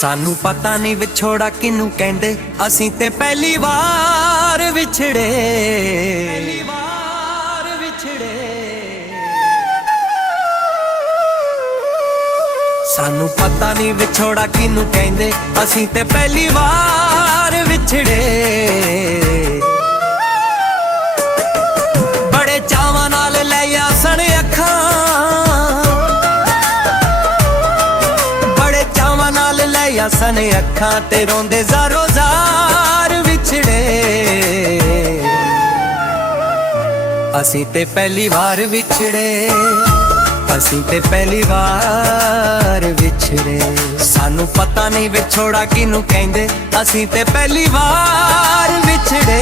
ਸਾਨੂੰ ਪਤਾ ਨਹੀਂ ਵਿਛੋੜਾ ਕਿਨੂੰ ਕਹਿੰਦੇ, ਅਸੀਂ ਤੇ ਪਹਿਲੀ ਵਾਰ ਵਿਛੜੇ। ਸਾਨੂੰ ਪਤਾ ਨਹੀਂ ਵਿਛੋੜਾ ਕਿਨੂੰ ਕਹਿੰਦੇ, ਅਸੀਂ ਤੇ ਪਹਿਲੀ ਵਾਰ ਵਿਛੜੇ। ਬੜੇ ਚਾਵਾਂ ਨਾਲ ਲੈ ਆ ਸਣ ਅੱਖਾਂ, ਬੜੇ ਚਾਵਾਂ ਨਾਲ ਲੈ ਆ ਸਣ ਅੱਖਾਂ, ਤੇ ਰੋਂਦੇ ਜ਼ਾਰੋ ਜ਼ਾਰ ਵਿਛੜੇ। ਅਸੀਂ ਤੇ ਪਹਿਲੀ ਵਾਰ ਵਿਛੜੇ, ਅਸੀਂ ਤੇ ਪਹਿਲੀ ਵਾਰ ਵਿਛੜੇ। ਸਾਨੂੰ ਪਤਾ ਨਹੀਂ ਵਿਛੋੜਾ ਕਿਨੂੰ ਕਹਿੰਦੇ, ਅਸੀਂ ਤੇ ਪਹਿਲੀ ਵਾਰ ਵਿਛੜੇ।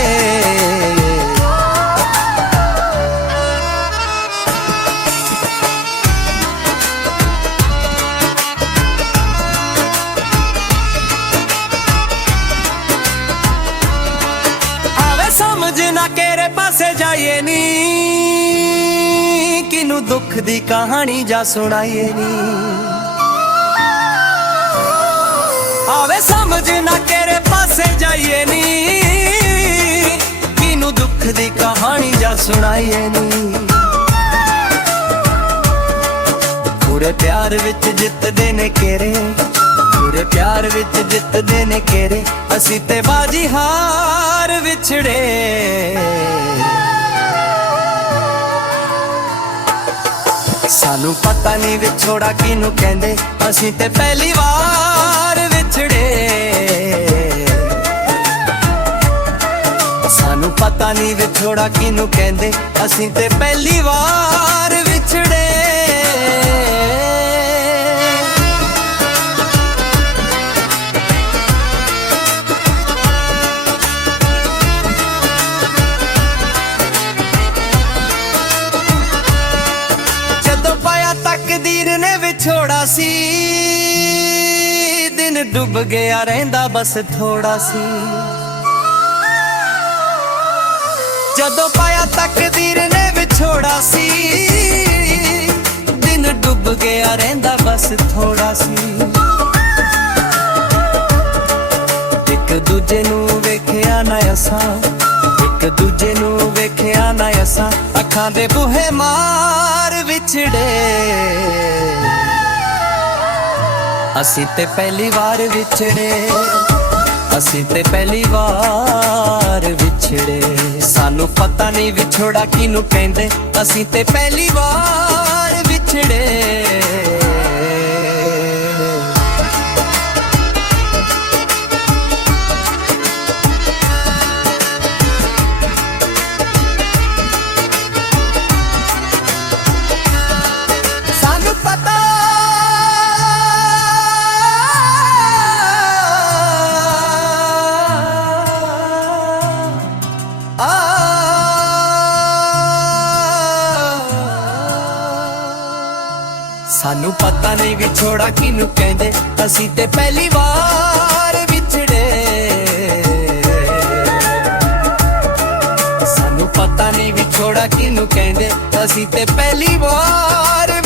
ਆਵੇ ਸਮਝ ਨਾ ਕਿਹੜੇ ਪਾਸੇ ਜਾਈਏ ਨੀ, ਕਿਨੂੰ ਦੁੱਖ ਦੀ ਕਹਾਣੀ ਜਾ ਸੁਣਾਈਏ ਨੀ। ਆਵੇ ਸਮਝ ਨਾ ਕਿਹੜੇ ਪਾਸੇ ਜਾਈਏ ਨੀ, ਕਿਨੂੰ ਦੁੱਖ ਦੀ ਕਹਾਣੀ ਜਾ ਸੁਣਾਈਏ ਨੀ। ਪੂਰੇ ਪਿਆਰ ਵਿੱਚ ਜਿੱਤਦੇ ਨੇ ਕਿਹੜੇ, ਪੂਰੇ ਪਿਆਰ ਵਿੱਚ ਜਿੱਤਦੇ ਨੇ ਕਿਹੜੇ, ਅਸੀਂ ਤੇ ਬਾਜੀ ਹਾਰ ਵਿਛੜੇ। ਸਾਨੂੰ ਪਤਾ ਨਹੀਂ ਵਿਛੋੜਾ ਕਿਨੂੰ ਕਹਿੰਦੇ, ਅਸੀਂ ਤੇ ਪਹਿਲੀ ਵਾਰ ਵਿਛੜੇ। ਸਾਨੂੰ ਪਤਾ ਨਹੀਂ ਵਿਛੋੜਾ ਕਿਨੂੰ ਕਹਿੰਦੇ, ਅਸੀਂ ਤੇ ਪਹਿਲੀ ਵਾਰ ਵਿਛੜੇ। ਤਕਦੀਰ ਨੇ ਵਿਛੋੜਾ ਸੀ, ਦਿਨ ਡੁੱਬ ਗਿਆ ਰਹਿੰਦਾ ਬਸ ਥੋੜਾ ਸੀ। ਜਦੋਂ ਪਾਇਆ ਤਕਦੀਰ ਨੇ ਵਿਛੋੜਾ ਸੀ, ਦਿਨ ਡੁੱਬ ਗਿਆ ਰਹਿੰਦਾ ਬਸ ਥੋੜਾ ਸੀ। ਇੱਕ ਦੂਜੇ ਨੂੰ ਵੇਖਿਆ ਨਾ ਅਸਾਂ, ਇੱਕ ਦੂਜੇ ਨੂੰ ਵੇਖਿਆ ਨਾ ਅਸਾਂ, ਅੱਖਾਂ ਦੇ ਬੂਹੇ ਮਾਰ ਵਿਛੜੇ। ਅਸੀਂ ਤੇ ਪਹਿਲੀ ਵਾਰ ਵਿਛੜੇ, ਅਸੀਂ ਤੇ ਪਹਿਲੀ ਵਾਰ ਵਿਛੜੇ। ਸਾਨੂੰ ਪਤਾ ਨਹੀਂ ਵਿਛੋੜਾ ਕਿਨੂੰ ਕਹਿੰਦੇ, ਅਸੀਂ ਤੇ ਪਹਿਲੀ ਵਾਰ ਵਿਛੜੇ। ਸਾਨੂੰ ਪਤਾ ਨਹੀਂ ਵਿਛੋੜਾ ਕਿਨੂੰ ਕਹਿੰਦੇ, ਅਸੀਂ ਤੇ ਪਹਿਲੀ ਵਾਰ ਵਿਛੜੇ। ਸਾਨੂੰ ਪਤਾ ਨਹੀਂ ਵਿਛੋੜਾ ਕਿਨੂੰ ਕਹਿੰਦੇ, ਅਸੀਂ ਤੇ ਪਹਿਲੀ ਵਾਰ